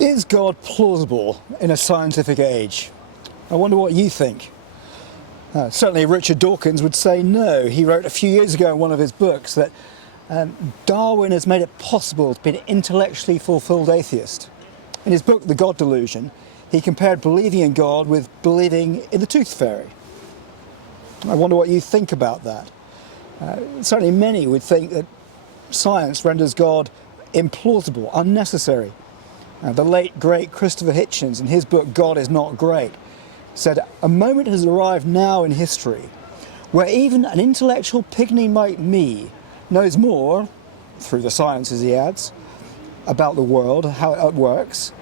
Is God plausible in a scientific age? I wonder what you think. Certainly Richard Dawkins would say no. He wrote a few years ago in one of his books that Darwin has made it possible to be an intellectually fulfilled atheist. In his book, The God Delusion, he compared believing in God with believing in the tooth fairy. I wonder what you think about that. Certainly many would think that science renders God implausible, unnecessary. The late, great Christopher Hitchens, in his book God is Not Great, said, "A moment has arrived now in history where even an intellectual pygmy like me knows more, through the sciences he adds, about the world, how it works.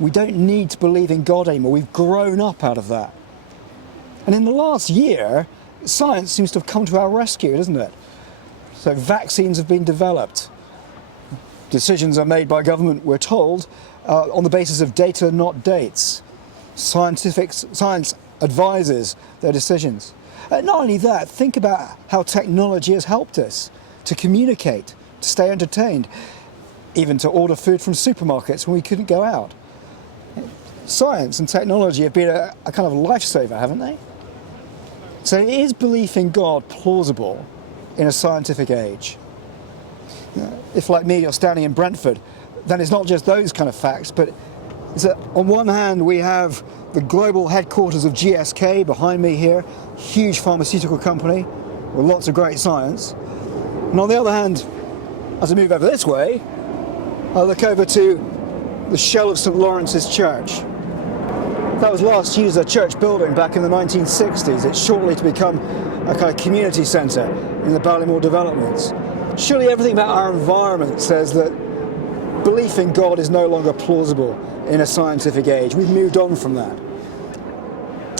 We don't need to believe in God anymore. We've grown up out of that." And in the last year, science seems to have come to our rescue, doesn't it? So vaccines have been developed. Decisions are made by government, we're told, on the basis of data, not dates. Science advises their decisions. Not only that, think about how technology has helped us to communicate, to stay entertained, even to order food from supermarkets when we couldn't go out. Science and technology have been a kind of lifesaver, haven't they? So is belief in God plausible in a scientific age? If, like me, you're standing in Brentford, then it's not just those kind of facts, but it's that on one hand we have the global headquarters of GSK behind me here, huge pharmaceutical company with lots of great science. And on the other hand, as I move over this way, I look over to the shell of St Lawrence's Church. That was last used as a church building back in the 1960s. It's shortly to become a kind of community centre in the Ballymore developments. Surely everything about our environment says that belief in God is no longer plausible in a scientific age. We've moved on from that.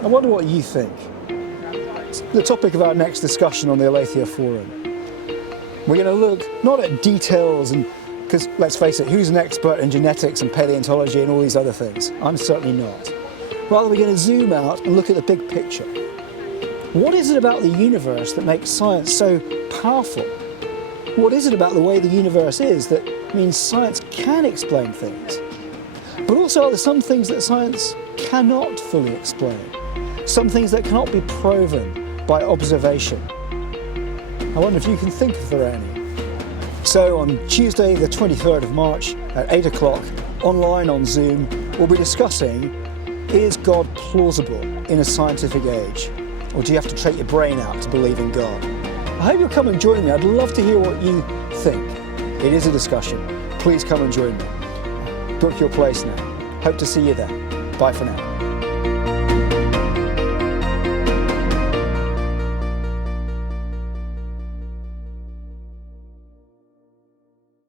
I wonder what you think. It's the topic of our next discussion on the Aletheia Forum. We're going to look not at details, and because let's face it, who's an expert in genetics and paleontology and all these other things? I'm certainly not. Rather, we're going to zoom out and look at the big picture. What is it about the universe that makes science so powerful? What is it about the way the universe is that means science can explain things? But also, are there some things that science cannot fully explain? Some things that cannot be proven by observation? I wonder if you can think if there are any. So on Tuesday the 23rd of March at 8 o'clock, online on Zoom, we'll be discussing, is God plausible in a scientific age? Or do you have to take your brain out to believe in God? I hope you'll come and join me. I'd love to hear what you think. It is a discussion. Please come and join me. Book your place now. Hope to see you there. Bye for now.